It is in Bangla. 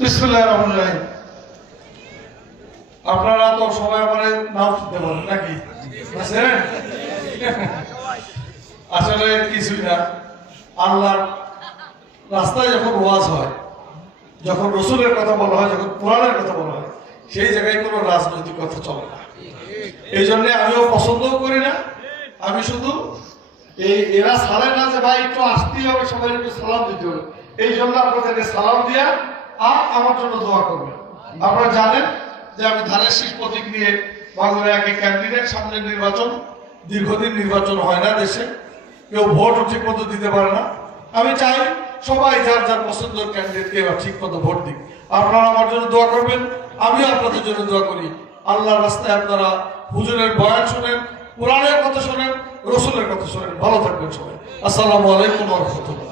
বিসমিল্লাহির রহমানির রহিম। আপনারা তো সবাই আমারে নাম শুনতে পারেন নাকি? আসলে কিছুই না, আল্লাহর রাস্তায় যখন ওয়াজ হয়, যখন রসুলের কথা বলা হয়, যখন কোরআনের কথা বলা হয়, সেই জায়গায় কোনো রাজনৈতিক কথা চলে না। এই জন্য আমিও পছন্দও করি না। আমি শুধু এরা ছাড়ে না যে ভাই একটু আসতেই হবে, সবাই একটু সালাম দিতে হবে, এই জন্য আপনাদেরকে সালাম দিয়া আর আমার জন্য দোয়া করবেন। আপনারা জানেন যে আমি ধানের শীষ প্রতীক নিয়ে বাংলার একে ক্যান্ডিডেট। সামনের নির্বাচন, দীর্ঘদিন নির্বাচন হয় না দেশে, কেউ ভোটও ঠিক মতো দিতে পারে না। আমি চাই সবাই যার যার পছন্দের ক্যান্ডিডেটকে এবার ঠিক মতো ভোট দিক। আপনারা আমার জন্য দোয়া করবেন, আমিও আপনাদের জন্য দোয়া করি। আল্লাহর রাস্তায় আপনারা হুজুরের বয়ান শোনেন, কোরআনের কথা শোনেন, রসুলের কথা শোনেন। ভালো থাকবেন সবাই। আসসালামু আলাইকুম ওয়া রাহমাতুল্লাহ।